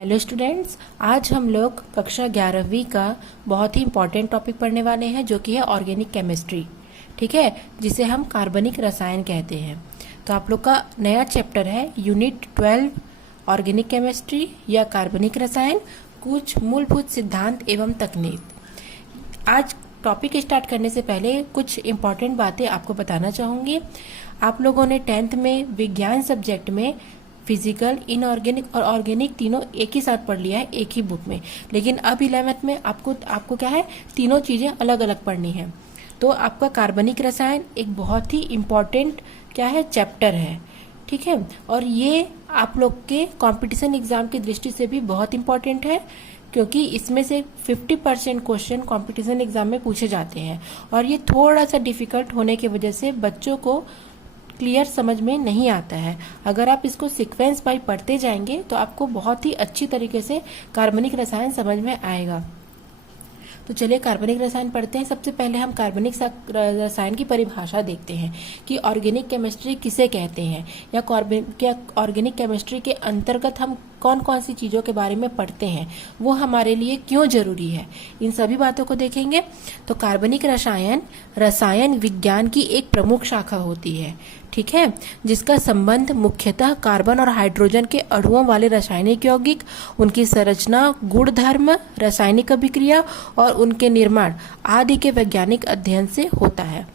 Hello students, आज हम लोग कक्षा 11वीं का बहुत ही इम्पॉर्टेंट टॉपिक पढ़ने वाले हैं जो कि है ऑर्गेनिक केमिस्ट्री। ठीक है, जिसे हम कार्बनिक रसायन कहते हैं। तो आप लोग का नया चैप्टर है यूनिट 12 ऑर्गेनिक केमिस्ट्री या कार्बनिक रसायन, कुछ मूलभूत सिद्धांत एवं तकनीक। आज टॉपिक स्टार्ट करने से पहले कुछ इम्पॉर्टेंट बातें आपको बताना चाहूँगी। आप लोगों ने 10th में विज्ञान सब्जेक्ट में फिजिकल, इनऑर्गेनिक और ऑर्गेनिक तीनों एक ही साथ पढ़ लिया है एक ही बुक में, लेकिन अब 11th में आपको क्या है, तीनों चीज़ें अलग अलग पढ़नी है। तो आपका कार्बनिक रसायन एक बहुत ही इम्पॉर्टेंट क्या है, चैप्टर है। ठीक है, और ये आप लोग के कंपटीशन एग्जाम की दृष्टि से भी बहुत इम्पॉर्टेंट है, क्योंकि इसमें से 50% क्वेश्चन कंपटीशन एग्जाम में पूछे जाते हैं और ये थोड़ा सा डिफिकल्ट होने की वजह से बच्चों को क्लियर समझ में नहीं आता है। अगर आप इसको सीक्वेंस बाय पढ़ते जाएंगे तो आपको बहुत ही अच्छी तरीके से कार्बनिक रसायन समझ में आएगा। तो चलिए कार्बनिक रसायन पढ़ते हैं। सबसे पहले हम कार्बनिक रसायन की परिभाषा देखते हैं कि ऑर्गेनिक केमिस्ट्री किसे कहते हैं, या ऑर्गेनिक केमिस्ट्री के अंतर्गत हम कौन कौन सी चीज़ों के बारे में पढ़ते हैं, वो हमारे लिए क्यों जरूरी है, इन सभी बातों को देखेंगे। तो कार्बनिक रसायन विज्ञान की एक प्रमुख शाखा होती है। ठीक है, जिसका संबंध मुख्यतः कार्बन और हाइड्रोजन के अणुओं वाले रासायनिक यौगिक, उनकी संरचना, गुणधर्म, रासायनिक अभिक्रिया और उनके निर्माण आदि के वैज्ञानिक अध्ययन से होता है।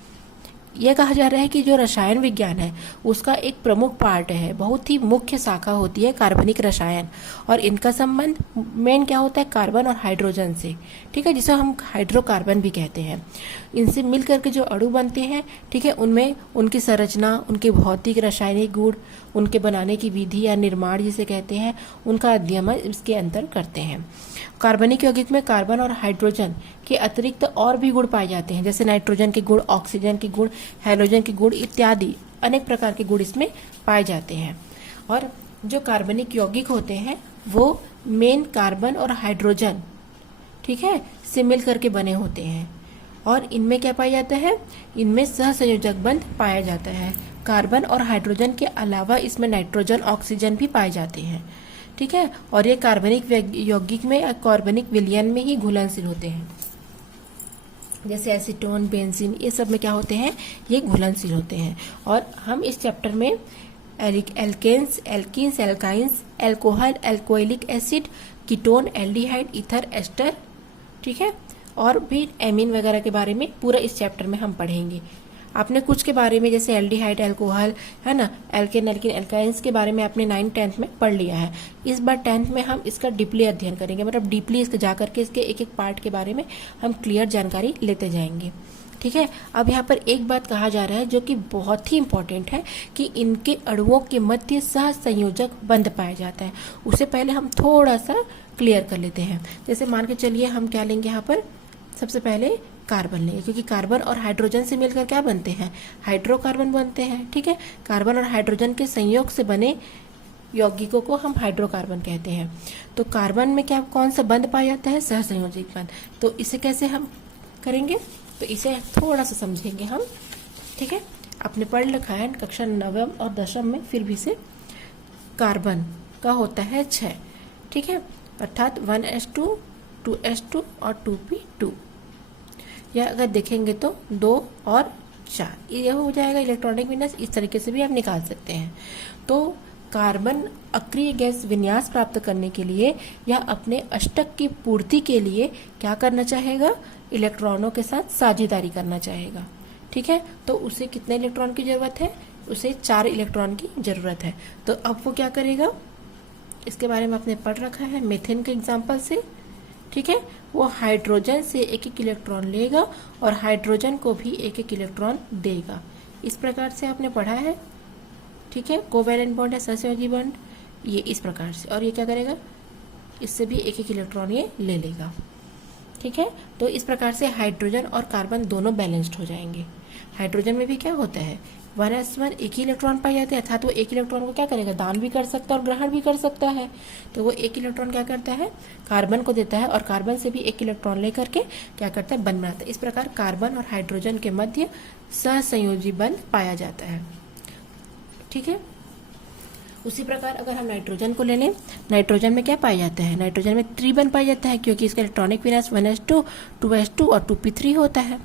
यह कहा जा रहा है कि जो रसायन विज्ञान है उसका एक प्रमुख पार्ट है, बहुत ही मुख्य शाखा होती है कार्बनिक रसायन, और इनका संबंध मेन क्या होता है, कार्बन और हाइड्रोजन से। ठीक है, जिसे हम हाइड्रोकार्बन भी कहते हैं। इनसे मिलकर के जो अणु बनते हैं, ठीक है, उनमें उनकी संरचना, उनके भौतिक रासायनिक गुण, उनके बनाने की विधि या निर्माण जिसे कहते हैं, उनका अध्ययन इसके अंतर करते हैं। कार्बनिक यौगिक में कार्बन और हाइड्रोजन के अतिरिक्त और भी गुण पाए जाते हैं, जैसे नाइट्रोजन के गुण, ऑक्सीजन के गुण, हैलोजन के गुण इत्यादि अनेक प्रकार के गुण इसमें पाए जाते हैं। और जो कार्बनिक यौगिक होते हैं वो मेन कार्बन और हाइड्रोजन, ठीक है, से मिल करके बने होते हैं। और इनमें क्या पाया जाता है, इनमें सहसंयोजक बंध पाया जाता है। कार्बन और हाइड्रोजन के अलावा इसमें नाइट्रोजन, ऑक्सीजन भी पाए जाते हैं। ठीक है, और ये कार्बनिक यौगिक में कार्बनिक विलयन में ही घुलनशील होते हैं, जैसे एसीटोन, बेंजीन, ये सब में क्या होते हैं, ये घुलनशील होते हैं। और हम इस चैप्टर में alkenes, alkynes, alcohol, alcoholic acid, ketone, aldehyde, ether, ester, ठीक है, और भी एमीन वगैरह के बारे में पूरा इस चैप्टर में हम पढ़ेंगे। आपने कुछ के बारे में, जैसे एल्डिहाइड, एल्कोहल, है ना, एल्केन, एल्काइंस के बारे में आपने 9th 10th में पढ़ लिया है। इस बार 10th में हम इसका डीपली अध्ययन करेंगे, मतलब डीपली इसके जा करके इसके एक एक पार्ट के बारे में हम क्लियर जानकारी लेते जाएंगे। ठीक है, अब यहाँ पर एक बात कहा जा रहा है जो कि बहुत ही इंपॉर्टेंट है, कि इनके अणुओं के मध्य सहसंयोजक बंध पाया जाता है। उससे पहले हम थोड़ा सा क्लियर कर लेते हैं। जैसे मान के चलिए हम क्या लेंगे, यहाँ पर सबसे पहले कार्बन लेंगे, क्योंकि कार्बन और हाइड्रोजन से मिलकर क्या बनते हैं, हाइड्रोकार्बन बनते हैं। ठीक है, कार्बन और हाइड्रोजन के संयोग से बने यौगिकों को हम हाइड्रोकार्बन कहते हैं। तो कार्बन में क्या, कौन सा बंध पाया जाता है, सहसंयोजक बंध। तो इसे कैसे हम करेंगे, तो इसे थोड़ा सा समझेंगे हम। ठीक है, आपने पढ़ रखा है कक्षा 9वीं और 10वीं में, फिर भी से कार्बन का होता है 6, ठीक है, अर्थात 1s2, 2s2 और 2p2, या अगर देखेंगे तो 2 और 4, ये हो जाएगा इलेक्ट्रॉनिक विन्यास। इस तरीके से भी आप निकाल सकते हैं। तो कार्बन अक्रिय गैस विन्यास प्राप्त करने के लिए या अपने अष्टक की पूर्ति के लिए क्या करना चाहेगा, इलेक्ट्रॉनों के साथ साझेदारी करना चाहेगा। ठीक है, तो उसे कितने इलेक्ट्रॉन की जरूरत है, उसे 4 इलेक्ट्रॉन की जरूरत है। तो अब वो क्या करेगा, इसके बारे में आपने पढ़ रखा है मीथेन के एग्जाम्पल से। ठीक है, वो हाइड्रोजन से एक एक इलेक्ट्रॉन लेगा और हाइड्रोजन को भी एक एक इलेक्ट्रॉन देगा। इस प्रकार से आपने पढ़ा है। ठीक है, कोवैलेंट बॉन्ड है, सहसंयोजी बॉन्ड, ये इस प्रकार से, और ये क्या करेगा, इससे भी एक एक इलेक्ट्रॉन ये ले लेगा। ठीक है, तो इस प्रकार से हाइड्रोजन और कार्बन दोनों बैलेंस्ड हो जाएंगे। हाइड्रोजन में भी क्या होता है, 1s1 एक ही इलेक्ट्रॉन पाए जाते हैं, अर्थात वो एक इलेक्ट्रॉन को क्या करेगा, दान भी कर सकता है और ग्रहण भी कर सकता है। तो वो एक इलेक्ट्रॉन क्या करता है, कार्बन को देता है, और कार्बन से भी एक इलेक्ट्रॉन लेकर के क्या करता है, बंध बनाता है। इस प्रकार कार्बन और हाइड्रोजन के मध्य सहसंयोजी बंध पाया जाता है। ठीक है, उसी प्रकार अगर हम नाइट्रोजन को ले लें, नाइट्रोजन में क्या पाया जाता है, नाइट्रोजन में त्रिबंध पाया जाता है क्योंकि इसका इलेक्ट्रॉनिक विन्यास 1s2 2s2 और 2p3 होता है।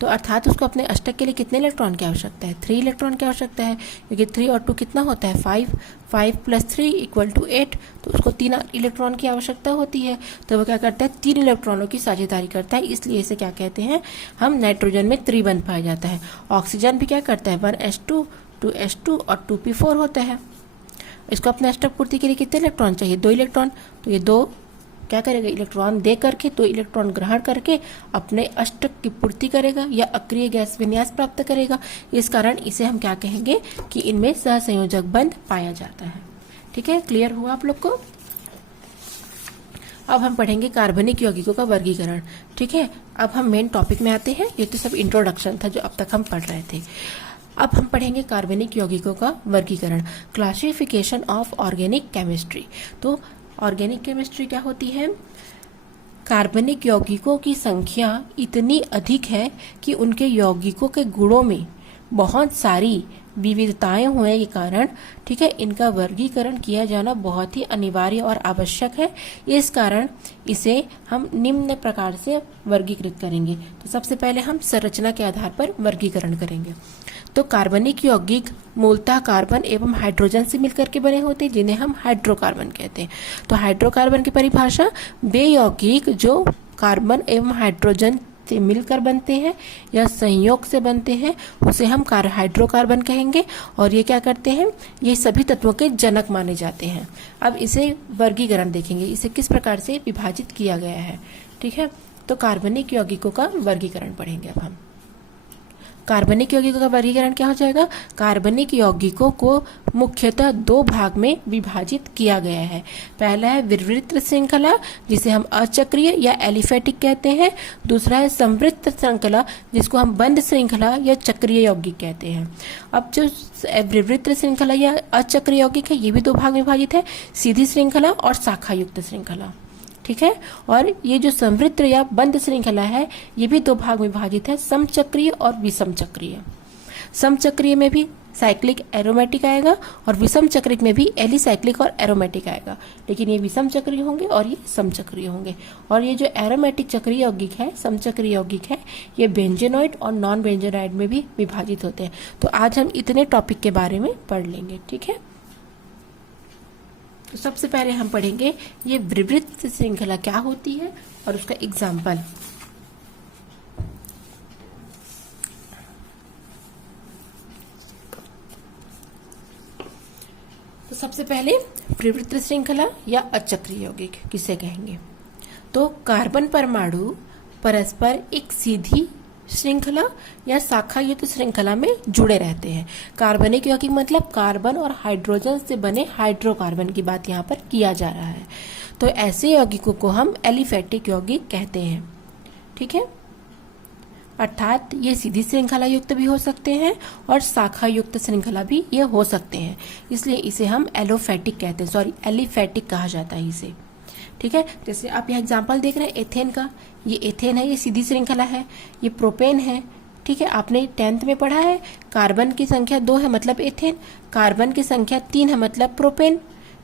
तो अर्थात उसको अपने अष्टक के लिए कितने इलेक्ट्रॉन की आवश्यकता है, 3 इलेक्ट्रॉन की आवश्यकता है क्योंकि 3 और 2 कितना होता है 5, 5 + 3 = 8, तो उसको 3 इलेक्ट्रॉन की आवश्यकता होती है। तो वो क्या करता है, 3 इलेक्ट्रॉनों की साझेदारी करता है, इसलिए इसे क्या कहते हैं हम, नाइट्रोजन में त्रिबंध पाया जाता है। ऑक्सीजन भी क्या करता है, 1s2 2s2 और 2p4 होता है। इसको अपने अष्टक पूर्ति के लिए कितने इलेक्ट्रॉन चाहिए, 2 इलेक्ट्रॉन, तो ये 2 क्या करेगा, इलेक्ट्रॉन दे करके 2 इलेक्ट्रॉन ग्रहण करके अपने अष्टक की पूर्ति करेगा या अक्रिय गैस विन्यास प्राप्त करेगा। इस कारण इसे हम क्या कहेंगे कि इनमें सहसंयोजक बंध पाया जाता है। ठीक है, क्लियर हुआ आप लोग को। अब हम पढ़ेंगे कार्बनिक यौगिकों का वर्गीकरण। ठीक है, अब हम मेन टॉपिक में आते हैं। ये तो सब इंट्रोडक्शन था जो अब तक हम पढ़ रहे थे। अब हम पढ़ेंगे कार्बनिक यौगिकों का वर्गीकरण, क्लासिफिकेशन ऑफ ऑर्गेनिक केमिस्ट्री। तो ऑर्गेनिक केमिस्ट्री क्या होती है, कार्बनिक यौगिकों की संख्या इतनी अधिक है कि उनके यौगिकों के गुणों में बहुत सारी विविधताएं होने के कारण, ठीक है, इनका वर्गीकरण किया जाना बहुत ही अनिवार्य और आवश्यक है। इस कारण इसे हम निम्न प्रकार से वर्गीकृत करेंगे। तो सबसे पहले हम संरचना के आधार पर वर्गीकरण करेंगे। तो कार्बनिक यौगिक मूलतः कार्बन एवं हाइड्रोजन से मिलकर के बने होते हैं, जिन्हें हम हाइड्रोकार्बन कहते हैं। तो हाइड्रोकार्बन की परिभाषा, वे यौगिक जो कार्बन एवं हाइड्रोजन से मिलकर बनते हैं या संयोग से बनते हैं, उसे हम हाइड्रोकार्बन कहेंगे। और ये क्या करते हैं, ये सभी तत्वों के जनक माने जाते हैं। अब इसे वर्गीकरण देखेंगे, इसे किस प्रकार से विभाजित किया गया है। ठीक है, तो कार्बनिक यौगिकों का वर्गीकरण पढ़ेंगे अब हम। कार्बनिक यौगिकों का वर्गीकरण क्या हो जाएगा, कार्बनिक यौगिकों को मुख्यतः 2 भाग में विभाजित किया गया है। पहला है विवृत श्रृंखला, जिसे हम अचक्रीय या एलिफेटिक कहते हैं। दूसरा है संवृत श्रृंखला, जिसको हम बंद श्रृंखला या चक्रीय यौगिक कहते हैं। अब जो विवृत श्रृंखला या अचक्रीय यौगिक है, ये भी 2 भाग में विभाजित है, सीधी श्रृंखला और शाखा युक्त श्रृंखला। ठीक है, और ये जो संवृत या बंद श्रृंखला है, ये भी 2 भाग में विभाजित है, समचक्रीय और विषम चक्रीय। समचक्रीय में भी साइक्लिक एरोमेटिक आएगा और विषम चक्रिक में भी एलिसाइक्लिक और एरोमेटिक आएगा, लेकिन ये विषम चक्रीय होंगे और ये समचक्रीय होंगे। और ये जो एरोमेटिक चक्रीय यौगिक है, समचक्रीय यौगिक है, ये बेंजेनॉइड और नॉन बेंजेनॉइड में भी विभाजित होते हैं। तो आज हम इतने टॉपिक के बारे में पढ़ लेंगे। ठीक है, तो सबसे पहले हम पढ़ेंगे ये विवृत श्रृंखला क्या होती है और उसका एग्जाम्पल। तो सबसे पहले विवृत श्रृंखला या अचक्रीय यौगिक किसे कहेंगे, तो कार्बन परमाणु परस्पर एक सीधी श्रृंखला या शाखा युक्त श्रृंखला में जुड़े रहते हैं। कार्बनिक यौगिक मतलब कार्बन और हाइड्रोजन से बने हाइड्रोकार्बन की बात यहाँ पर किया जा रहा है। तो ऐसे यौगिकों को हम एलिफेटिक यौगिक कहते हैं। ठीक है, अर्थात ये सीधी श्रृंखला युक्त भी हो सकते हैं और शाखा युक्त श्रृंखला भी ये हो सकते हैं, इसलिए इसे हम एलोफेटिक कहते हैं, एलिफेटिक कहा जाता है इसे। ठीक है, जैसे आप यहाँ एग्जाम्पल देख रहे हैं एथेन का, ये एथेन है, ये सीधी श्रृंखला है। ये प्रोपेन है। ठीक है, आपने 10th में पढ़ा है, कार्बन की संख्या 2 है मतलब एथेन, कार्बन की संख्या 3 है मतलब प्रोपेन।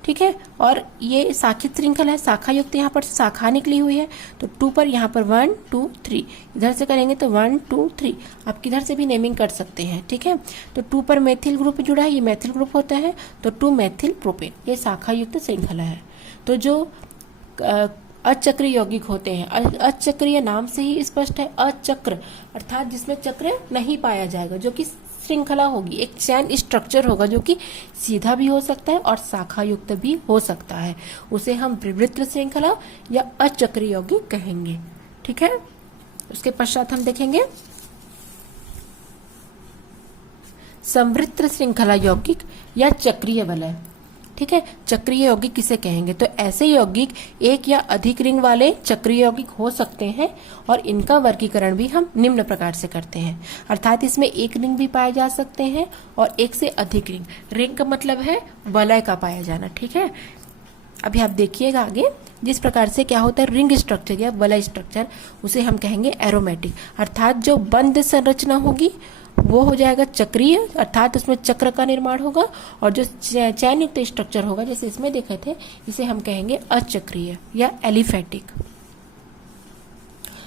ठीक है, और ये शाखित श्रृंखला है, शाखा युक्त, यहाँ पर शाखा निकली हुई है। तो 2 पर यहाँ पर 1 2 3, इधर से करेंगे तो 1 2 3, आप किधर से भी नेमिंग कर सकते हैं। ठीक है, तो 2 पर मेथिल ग्रुप जुड़ा है, ये मेथिल ग्रुप होता है, तो 2 मेथिल प्रोपेन, ये शाखा युक्त श्रृंखला है। तो जो अचक्रीय यौगिक होते हैं, अचक्रीय नाम से ही स्पष्ट है, अचक्र अर्थात जिसमें चक्र नहीं पाया जाएगा, जो कि श्रृंखला होगी, एक चैन स्ट्रक्चर होगा जो कि सीधा भी हो सकता है और शाखा युक्त भी हो सकता है, उसे हम विवृत श्रृंखला या अचक्रीय यौगिक कहेंगे। ठीक है, उसके पश्चात हम देखेंगे संवृत श्रृंखला यौगिक या चक्रीय वलय। ठीक है, चक्रीय यौगिक किसे कहेंगे, तो ऐसे यौगिक एक या अधिक रिंग वाले चक्रीय यौगिक हो सकते हैं और इनका वर्गीकरण भी हम निम्न प्रकार से करते हैं। अर्थात इसमें एक रिंग भी पाए जा सकते हैं और एक से अधिक रिंग। रिंग का मतलब है वलय का पाया जाना। ठीक है, अभी आप देखिएगा आगे जिस प्रकार से क्या होता है रिंग स्ट्रक्चर या वलय स्ट्रक्चर, उसे हम कहेंगे एरोमेटिक। अर्थात जो बंद संरचना होगी वो हो जाएगा चक्रीय, अर्थात उसमें चक्र का निर्माण होगा। और जो चैन युक्त स्ट्रक्चर होगा जैसे इसमें देखे थे, इसे हम कहेंगे अचक्रीय या एलिफैटिक।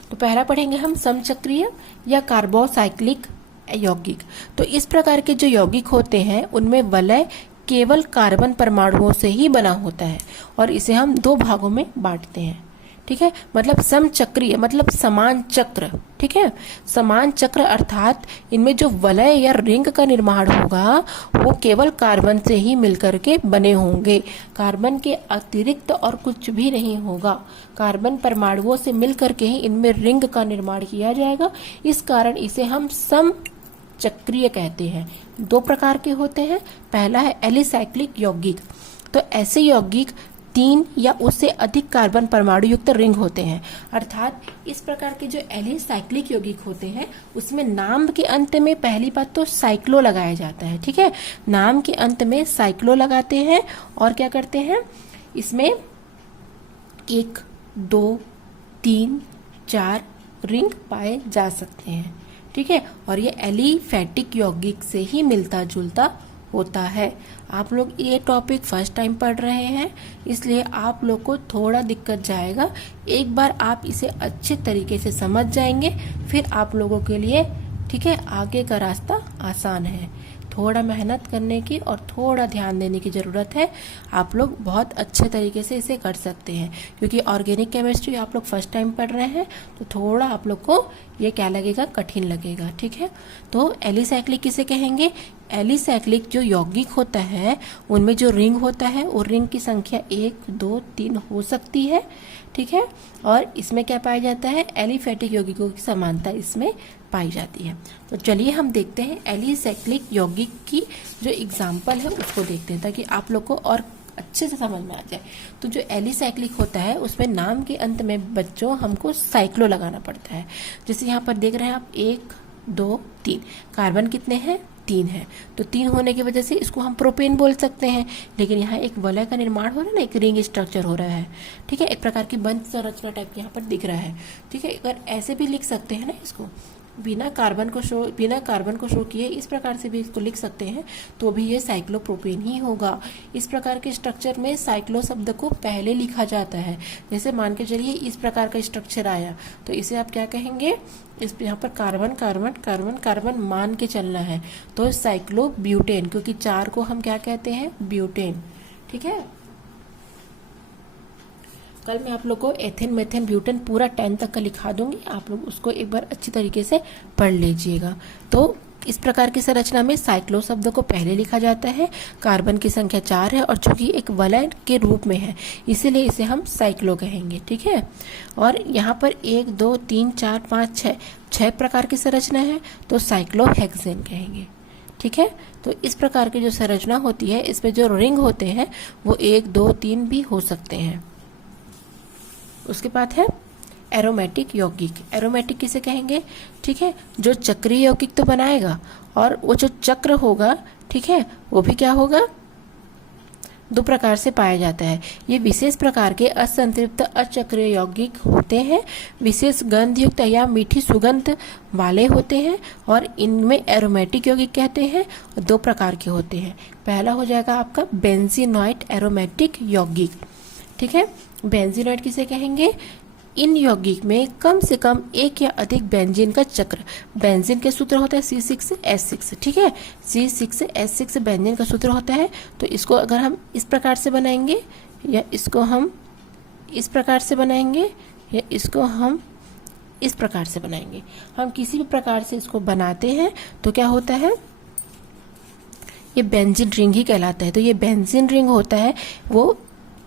तो पहला पढ़ेंगे हम समचक्रीय या कार्बोसाइक्लिक यौगिक। तो इस प्रकार के जो यौगिक होते हैं उनमें वलय केवल कार्बन परमाणुओं से ही बना होता है और इसे हम दो भागों में बांटते हैं। ठीक है, मतलब समचक्रीय मतलब समान चक्र। ठीक है, समान चक्र अर्थात इनमें जो वलय या रिंग का निर्माण होगा वो केवल कार्बन से ही मिलकर के बने होंगे, कार्बन के अतिरिक्त और कुछ भी नहीं होगा। कार्बन परमाणुओं से मिलकर के ही इनमें रिंग का निर्माण किया जाएगा। इस कारण इसे हम समचक्रीय कहते हैं। दो प्रकार के होते हैं। पहला है एलिसाइक्लिक यौगिक। तो ऐसे यौगिक 3 या उससे अधिक कार्बन परमाणु युक्त रिंग होते हैं। अर्थात इस प्रकार के जो एलिसाइक्लिक यौगिक होते हैं उसमें नाम के अंत में पहली बात तो साइक्लो लगाया जाता है। ठीक है, नाम के अंत में साइक्लो लगाते हैं और क्या करते हैं, इसमें 1, 2, 3, 4 रिंग पाए जा सकते हैं। ठीक है, और ये एलिफैटिक यौगिक से ही मिलता जुलता होता है। आप लोग ये टॉपिक फर्स्ट टाइम पढ़ रहे हैं इसलिए आप लोग को थोड़ा दिक्कत जाएगा। एक बार आप इसे अच्छे तरीके से समझ जाएंगे फिर आप लोगों के लिए, ठीक है, आगे का रास्ता आसान है। थोड़ा मेहनत करने की और थोड़ा ध्यान देने की ज़रूरत है। आप लोग बहुत अच्छे तरीके से इसे कर सकते हैं क्योंकि ऑर्गेनिक केमिस्ट्री आप लोग फर्स्ट टाइम पढ़ रहे हैं तो थोड़ा आप लोग को ये क्या लगेगा, कठिन लगेगा। ठीक है, तो एलिसाइक्लिक किसे कहेंगे, एलिसाइक्लिक जो यौगिक होता है उनमें जो रिंग होता है वो रिंग की संख्या 1, 2, 3 हो सकती है। ठीक है, और इसमें क्या पाया जाता है, एलिफैटिक यौगिकों की समानता इसमें पाई जाती है। तो चलिए हम देखते हैं एलिसाइक्लिक यौगिक की जो एग्जाम्पल है उसको देखते हैं ताकि आप लोग को और अच्छे से समझ में आ जाए। तो जो एलिसाइक्लिक होता है उसमें नाम के अंत में बच्चों हमको साइक्लो लगाना पड़ता है। जैसे यहाँ पर देख रहे हैं आप 1, 2, 3 कार्बन कितने हैं, 3 है। तो 3 होने की वजह से इसको हम प्रोपेन बोल सकते हैं। लेकिन यहाँ एक वलय का निर्माण हो रहा है ना, एक रिंग स्ट्रक्चर हो रहा है। ठीक है, एक प्रकार की बंध संरचना टाइप यहाँ पर दिख रहा है। ठीक है, अगर ऐसे भी लिख सकते हैं ना इसको, बिना कार्बन को शो किए इस प्रकार से भी इसको लिख सकते हैं तो भी ये साइक्लोप्रोपेन ही होगा। इस प्रकार के स्ट्रक्चर में साइक्लो शब्द को पहले लिखा जाता है। जैसे मान के चलिए इस प्रकार का स्ट्रक्चर आया तो इसे आप क्या कहेंगे, इस यहाँ पर कार्बन कार्बन कार्बन कार्बन मान के चलना है तो साइक्लोब्यूटेन, क्योंकि 4 को हम क्या कहते हैं, ब्यूटेन। ठीक है, कल मैं आप लोग को एथेन मेथेन ब्यूटेन पूरा 10 तक का लिखा दूंगी, आप लोग उसको एक बार अच्छी तरीके से पढ़ लीजिएगा। तो इस प्रकार की संरचना में साइक्लो शब्द को पहले लिखा जाता है। कार्बन की संख्या 4 है और चूंकि एक वलय के रूप में है इसीलिए इसे हम साइक्लो कहेंगे। ठीक है, और यहाँ पर 1, 2, 3, 4, 5, 6 प्रकार की संरचना है तो साइक्लोहेक्सेन कहेंगे। ठीक है, तो इस प्रकार की जो संरचना होती है इसमें जो रिंग होते हैं वो 1, 2, 3 भी हो सकते हैं। उसके बाद है एरोमेटिक यौगिक। एरोमेटिक किसे कहेंगे, ठीक है, जो चक्रीय यौगिक तो बनाएगा और वो जो चक्र होगा, ठीक है, वो भी क्या होगा, 2 प्रकार से पाया जाता है। ये विशेष प्रकार के असंतृप्त अचक्रीय यौगिक होते हैं, विशेष गंध युक्त या मीठी सुगंध वाले होते हैं और इनमें एरोमेटिक यौगिक कहते हैं। 2 प्रकार के होते हैं। पहला हो जाएगा आपका बेंजीनॉइड एरोमेटिक यौगिक। ठीक है, बेंजीनॉइड किसे कहेंगे, इन यौगिक में कम से कम एक या अधिक बेंजीन का चक्र, बेंजीन के सूत्र होता है C6H6। ठीक है, C6H6 बेंजीन का सूत्र होता है। तो इसको अगर हम इस प्रकार से बनाएंगे या इसको हम इस प्रकार से बनाएंगे या इसको हम इस प्रकार से बनाएंगे, हम किसी भी प्रकार से इसको बनाते हैं तो क्या होता है, ये बेंजीन रिंग ही कहलाता है। तो ये बेंजीन रिंग होता है, वो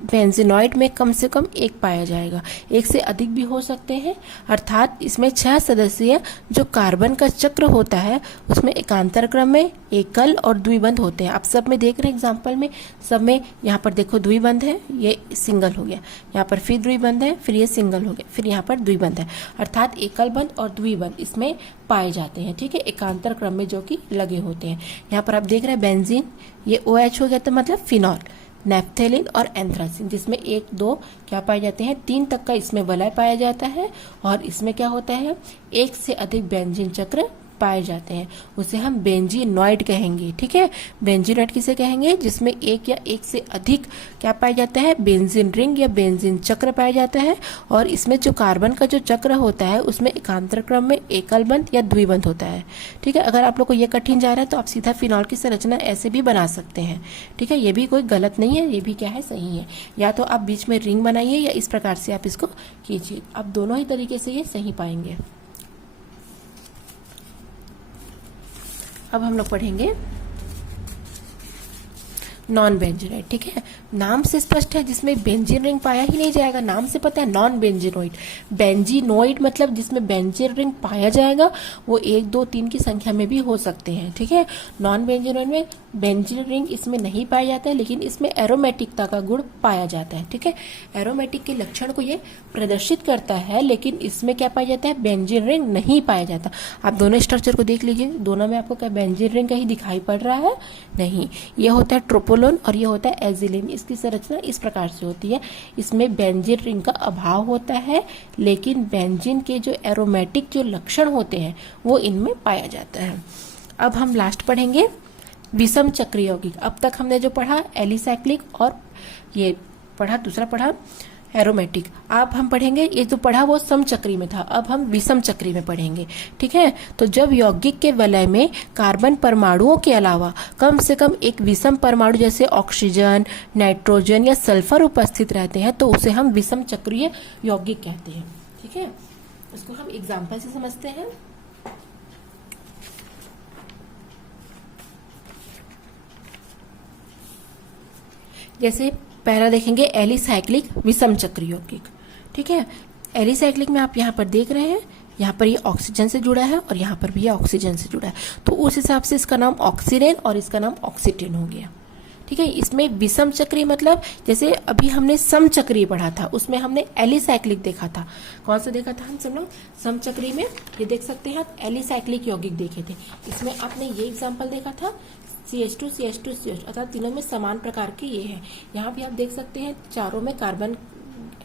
बेंजीनॉइड में कम से कम एक पाया जाएगा, एक से अधिक भी हो सकते हैं। अर्थात इसमें 6 सदस्यीय जो कार्बन का चक्र होता है उसमें एकांतर क्रम में एकल और द्विबंध होते हैं। आप सब में देख रहे हैं एग्जाम्पल में, सब में यहाँ पर देखो द्विबंध है, ये सिंगल हो गया, यहाँ पर फिर द्विबंध है, फिर ये सिंगल हो गया, फिर यहाँ पर द्विबंध है। अर्थात एकल बंध और द्विबंध इसमें पाए जाते हैं। ठीक है, एकांतर क्रम में जो कि लगे होते हैं। यहाँ पर आप देख रहे हैं बेंजीन, ये OH हो गया तो मतलब फिनॉल, नेफ्थेलिन और एंथ्रासिन, जिसमें 1, 2 क्या पाए जाते हैं, 3 तक का इसमें वलय पाया जाता है और इसमें क्या होता है, 1 से अधिक बेंजीन चक्र पाए जाते हैं उसे हम बेंजीनॉइड कहेंगे। ठीक है, बेंजीनॉइड किसे कहेंगे? जिसमें एक या एक से अधिक क्या पाया जाता है? बेंजीन रिंग या बेंजीन चक्र पाया जाता है। और इसमें जो कार्बन का जो चक्र होता है उसमें एकांतर क्रम में एकल बंध या द्विबंध होता है। ठीक है, अगर आप लोग को ये कठिन जा रहा है तो आप सीधा फिनॉल की संरचना ऐसे भी बना सकते हैं। ठीक है, ये भी कोई गलत नहीं है, ये भी क्या है? सही है। या तो आप बीच में रिंग बनाइए या इस प्रकार से आप इसको कीजिए, आप दोनों ही तरीके से ये सही पाएंगे। अब हम लोग पढ़ेंगे नॉन बेंजीनॉइड। ठीक है, नाम से स्पष्ट है, जिसमें बेंजीन रिंग पाया ही नहीं जाएगा। नाम से पता है नॉन बेंजीनॉइड। बेंजीनॉइड मतलब जिसमें बेंजीन रिंग पाया जाएगा वो 1 2 3 की संख्या में भी हो सकते हैं। ठीक है, नॉन बेंजीनॉइड में बेंजीन रिंग इसमें नहीं पाया जाता है, लेकिन इसमें एरोमेटिकता का गुण पाया जाता है। ठीक है, एरोमेटिक के लक्षण को ये प्रदर्शित करता है, लेकिन इसमें क्या पाया जाता है? बेंजीन रिंग नहीं पाया जाता। आप दोनों स्ट्रक्चर को देख लीजिए, दोनों में आपको क्या बेंजीन रिंग कहीं दिखाई पड़ रहा है? नहीं। ये होता है ट्रोपोलोन और ये होता है एजिलिन। इसकी संरचना इस प्रकार से होती है, इसमें बेंजीन रिंग का अभाव होता है, लेकिन बेंजीन के जो एरोमेटिक जो लक्षण होते हैं वो इनमें पाया जाता है। अब हम लास्ट पढ़ेंगे विषम चक्रीय यौगिक। अब तक हमने जो पढ़ा एलिसाइक्लिक और ये पढ़ा, दूसरा पढ़ा एरोमेटिक। अब हम पढ़ेंगे, ये जो पढ़ा वो समचक्री में था, अब हम विषम चक्री में पढ़ेंगे। ठीक है, तो जब यौगिक के वलय में कार्बन परमाणुओं के अलावा कम से कम एक विषम परमाणु जैसे ऑक्सीजन, नाइट्रोजन या सल्फर उपस्थित रहते हैं तो उसे हम विषम चक्रीय यौगिक कहते हैं। ठीक है, इसको हम एग्जाम्पल से समझते हैं। जैसे पहला देखेंगे एलिसाइक्लिक विषम चक्रीय यौगिक। ठीक है, एलिसाइक्लिक में आप यहाँ पर देख रहे हैं, यहाँ पर ये ऑक्सीजन से जुड़ा है और यहाँ पर भी ये ऑक्सीजन से जुड़ा है, तो उस हिसाब से इसका नाम ऑक्सीरेन और इसका नाम ऑक्सीटेन हो गया। ठीक है, इसमें विषम चक्रीय मतलब जैसे अभी हमने समचक्रीय पढ़ा था उसमें हमने एलिसाइक्लिक देखा था। कौन सा देखा था हम सब लोग? समचक्रीय में ये देख सकते हैं आप एलिसाइक्लिक यौगिक देखे थे। इसमें आपने ये एग्जाम्पल देखा था CH2 CH2 CH2, अर्थात तीनों में समान प्रकार के ये है। यहाँ भी आप देख सकते हैं चारों में carbon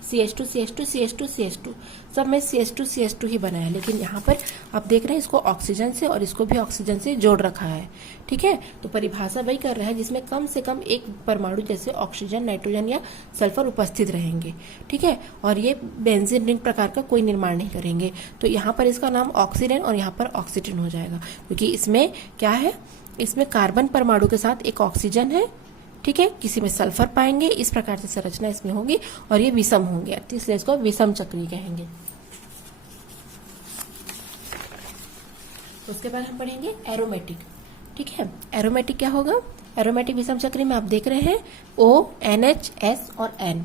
CH2 CH2 CH2 CH2 सब में CH2 CH2 ही बना है, लेकिन यहाँ पर आप देख रहे हैं इसको ऑक्सीजन से और इसको भी ऑक्सीजन से जोड़ रखा है। ठीक है, तो परिभाषा वही कर रहा है जिसमें कम से कम एक परमाणु जैसे ऑक्सीजन, नाइट्रोजन या सल्फर उपस्थित रहेंगे। ठीक है, और ये बेंजीन रिंग प्रकार का कोई निर्माण नहीं करेंगे, तो यहाँ पर इसका नाम ऑक्सीडेन और यहाँ पर ऑक्सीटेन हो जाएगा, क्योंकि इसमें क्या है? इसमें कार्बन परमाणु के साथ एक ऑक्सीजन है। ठीक है, किसी में सल्फर पाएंगे, इस प्रकार से संरचना इसमें होगी और ये विषम होंगे, इसलिए इसको विषम चक्रीय कहेंगे। उसके बाद हम पढ़ेंगे एरोमेटिक। ठीक है, एरोमेटिक क्या होगा? एरोमेटिक विषम चक्रीय में आप देख रहे हैं O, NH, S और N,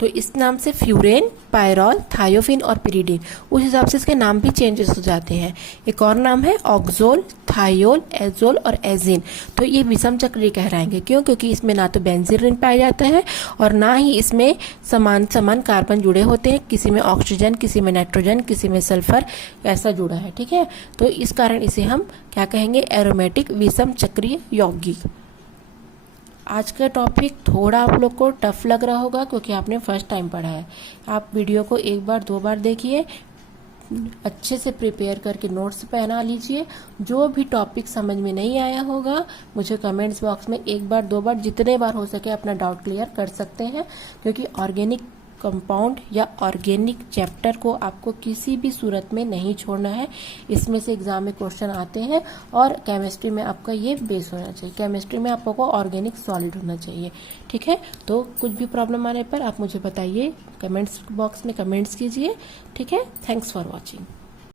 तो इस नाम से फ्यूरेन, पायरॉल, थायोफिन और पिरिडीन, उस हिसाब से इसके नाम भी चेंजेस हो जाते हैं। एक और नाम है ऑक्सोल, थायोल, एजोल और एजिन, तो ये विषम चक्रीय कहलाएंगे। क्यों? क्योंकि इसमें ना तो बेंजीन रिंग पाया जाता है और ना ही इसमें समान समान कार्बन जुड़े होते हैं, किसी में ऑक्सीजन, किसी में नाइट्रोजन, किसी में सल्फर, ऐसा जुड़ा है। ठीक है, तो इस कारण इसे हम क्या कहेंगे? एरोमेटिक विषम चक्रीय यौगिक। आज का टॉपिक थोड़ा आप लोग को टफ लग रहा होगा क्योंकि आपने फर्स्ट टाइम पढ़ा है। आप वीडियो को 1 बार 2 बार देखिए, अच्छे से प्रिपेयर करके नोट्स बना लीजिए। जो भी टॉपिक समझ में नहीं आया होगा मुझे कमेंट्स बॉक्स में 1 बार 2 बार जितने बार हो सके अपना डाउट क्लियर कर सकते हैं, क्योंकि ऑर्गेनिक कंपाउंड या ऑर्गेनिक चैप्टर को आपको किसी भी सूरत में नहीं छोड़ना है। इसमें से एग्जाम में क्वेश्चन आते हैं और केमिस्ट्री में आपका ये बेस होना चाहिए। केमिस्ट्री में आपको ऑर्गेनिक सॉलिड होना चाहिए। ठीक है, तो कुछ भी प्रॉब्लम आने पर आप मुझे बताइए, कमेंट्स बॉक्स में कमेंट्स कीजिए। ठीक है, थैंक्स फॉर वॉचिंग।